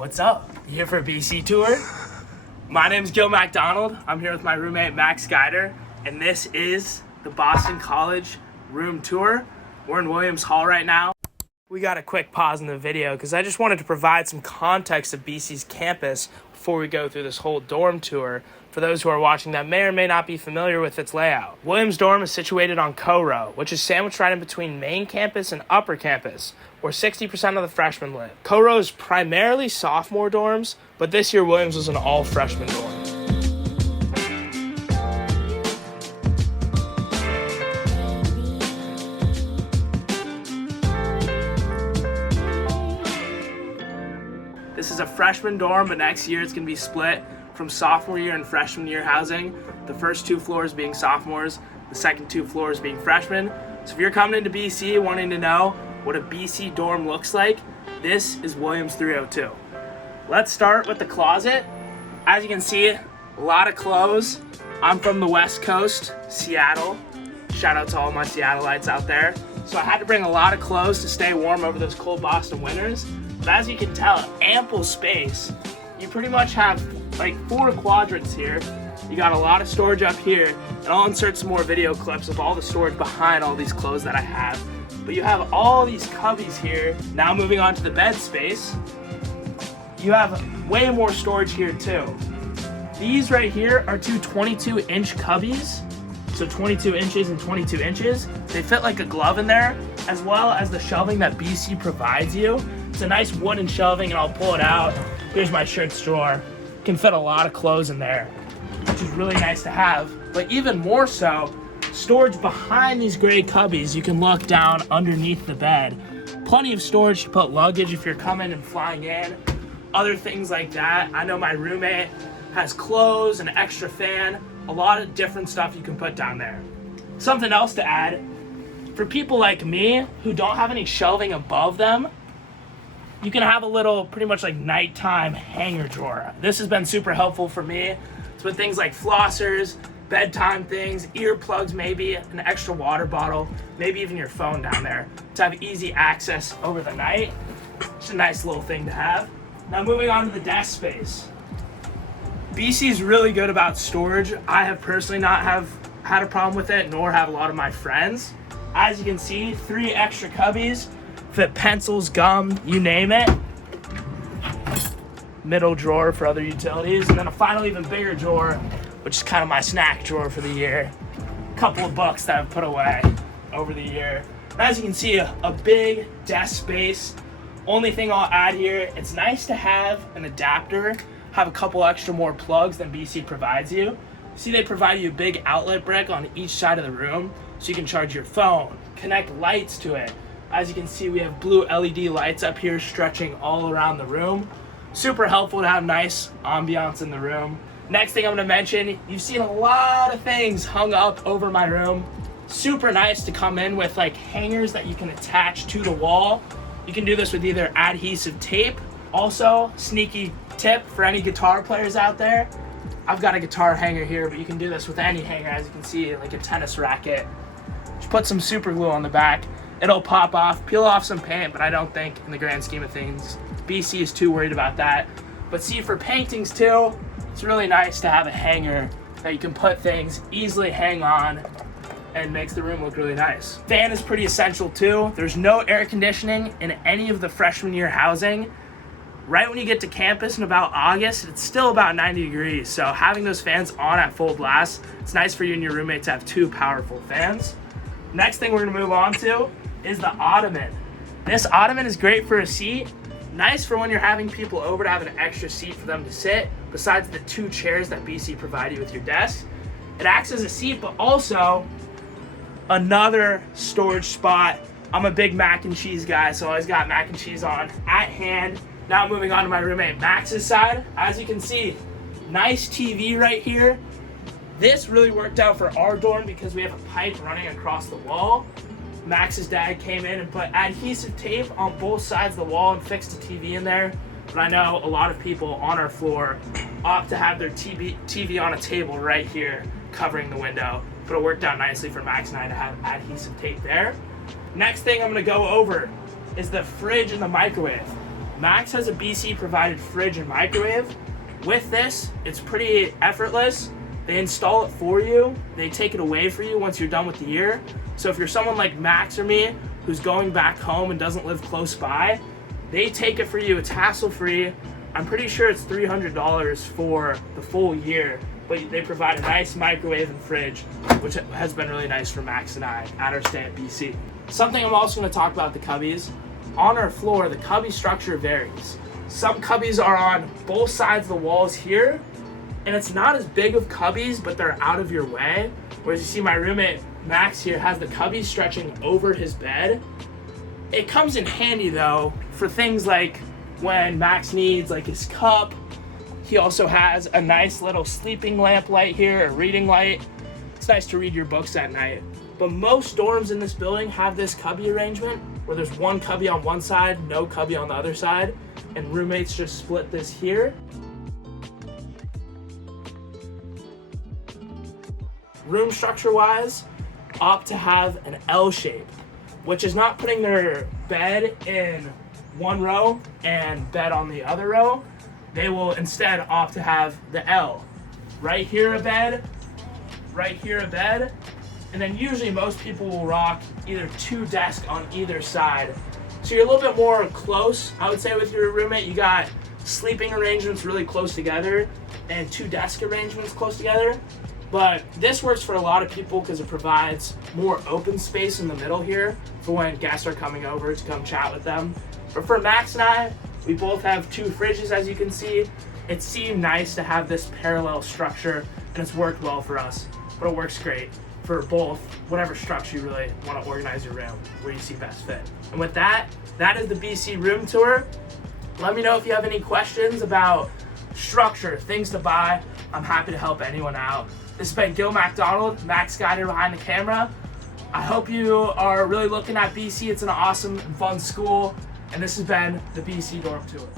what's up? You here for a BC tour? My name's Gil MacDonald. I'm here with my roommate Max Guider, and this is the Boston College room tour. We're in Williams Hall right now. We got a quick pause in the video because I just wanted to provide some context of BC's campus before we go through this whole dorm tour for those who are watching that may or may not be familiar with its layout. Williams Dorm is situated on Co-Row, which is sandwiched right in between main campus and upper campus, where 60% of the freshmen live. Co-Row is primarily sophomore dorms, but this year Williams was an all-freshman dorm. This is a freshman dorm, but next year it's going to be split from sophomore year and freshman year housing. The first 2 floors being sophomores, the second 2 floors being freshmen. So if you're coming into BC wanting to know what a BC dorm looks like, this is Williams 302. Let's start with the closet. As you can see, a lot of clothes. I'm from the West Coast, Seattle. Shout out to all my Seattleites out there. So I had to bring a lot of clothes to stay warm over those cold Boston winters. But as you can tell, ample space. You pretty much have like 4 quadrants here. You got a lot of storage up here, and I'll insert some more video clips of all the storage behind all these clothes that I have. But you have all these cubbies here. Now moving on to the bed space, you have way more storage here too. These right here are 2 22-inch cubbies. So 22 inches and 22 inches. They fit like a glove in there, as well as the shelving that BC provides you. It's a nice wooden shelving, and I'll pull it out. Here's my shirts drawer. Can fit a lot of clothes in there, which is really nice to have. But even more so, storage behind these gray cubbies. You can look down underneath the bed. Plenty of storage to put luggage if you're coming and flying in. Other things like that. I know my roommate has clothes, an extra fan, a lot of different stuff you can put down there. Something else to add, for people like me who don't have any shelving above them, you can have a little pretty much like nighttime hanger drawer. This has been super helpful for me. It's with things like flossers, bedtime things, earplugs maybe, an extra water bottle, maybe even your phone down there to have easy access over the night. It's a nice little thing to have. Now moving on to the desk space. BC is really good about storage. I have personally not had a problem with it, nor have a lot of my friends. As you can see, 3 extra cubbies, fit pencils, gum, you name it. Middle drawer for other utilities, and then a final even bigger drawer, which is kind of my snack drawer for the year. A couple of books that I've put away over the year. As you can see, a big desk space. Only thing I'll add here, it's nice to have an adapter, have a couple extra more plugs than BC provides you. See, they provide you a big outlet brick on each side of the room, so you can charge your phone, connect lights to it. As you can see, we have blue LED lights up here stretching all around the room. Super helpful to have nice ambiance in the room. Next thing I'm gonna mention, you've seen a lot of things hung up over my room. Super nice to come in with like hangers that you can attach to the wall. You can do this with either adhesive tape. Also, sneaky tip for any guitar players out there. I've got a guitar hanger here, but you can do this with any hanger, as you can see, like a tennis racket. Just put some super glue on the back. It'll pop off, peel off some paint, but I don't think in the grand scheme of things, BC is too worried about that. But see, for paintings too, it's really nice to have a hanger that you can put things, easily hang on, and makes the room look really nice. Fan is pretty essential too. There's no air conditioning in any of the freshman year housing. Right when you get to campus in about August, it's still about 90 degrees. So having those fans on at full blast, it's nice for you and your roommate to have 2 powerful fans. Next thing we're gonna move on to is the ottoman. This ottoman is great for a seat. Nice for when you're having people over to have an extra seat for them to sit, besides the 2 chairs that BC provide you with your desk. It acts as a seat, but also another storage spot. I'm a big mac and cheese guy, so I always got mac and cheese on at hand. Now moving on to my roommate Max's side. As you can see, nice TV right here. This really worked out for our dorm because we have a pipe running across the wall. Max's dad came in and put adhesive tape on both sides of the wall and fixed the TV in there. But I know a lot of people on our floor opt to have their TV on a table right here covering the window. But it worked out nicely for Max and I to have adhesive tape there. Next thing I'm gonna go over is the fridge and the microwave. Max has a BC provided fridge and microwave. With this, it's pretty effortless. They install it for you. They take it away for you once you're done with the year. So if you're someone like Max or me who's going back home and doesn't live close by, they take it for you. It's hassle-free. I'm pretty sure it's $300 for the full year, but they provide a nice microwave and fridge, which has been really nice for Max and I at our stay at BC. Something I'm also going to talk about the cubbies. On our floor, the cubby structure varies. Some cubbies are on both sides of the walls here, and it's not as big of cubbies, but they're out of your way. Whereas you see my roommate Max here has the cubby stretching over his bed. It comes in handy though for things like when Max needs like his cup. He also has a nice little sleeping lamp light here, a reading light. It's nice to read your books at night. But most dorms in this building have this cubby arrangement where there's one cubby on one side, no cubby on the other side, and roommates just split this here. Room structure wise, opt to have an L shape, which is not putting their bed in one row and bed on the other row. They will instead opt to have the L. Right here a bed, right here a bed, and then usually most people will rock either 2 desks on either side. So you're a little bit more close, I would say, with your roommate. You got sleeping arrangements really close together and 2 desk arrangements close together. But this works for a lot of people because it provides more open space in the middle here for when guests are coming over to come chat with them. But for Max and I, we both have 2 fridges, as you can see. It seemed nice to have this parallel structure, and it's worked well for us. But it works great for both, whatever structure you really want to organize your room, where you see best fit. And with that, that is the BC room tour. Let me know if you have any questions about structure, things to buy. I'm happy to help anyone out. This has been Gil MacDonald, Max Guider behind the camera. I hope you are really looking at BC. It's an awesome and fun school. And this has been the BC Dorm Tour.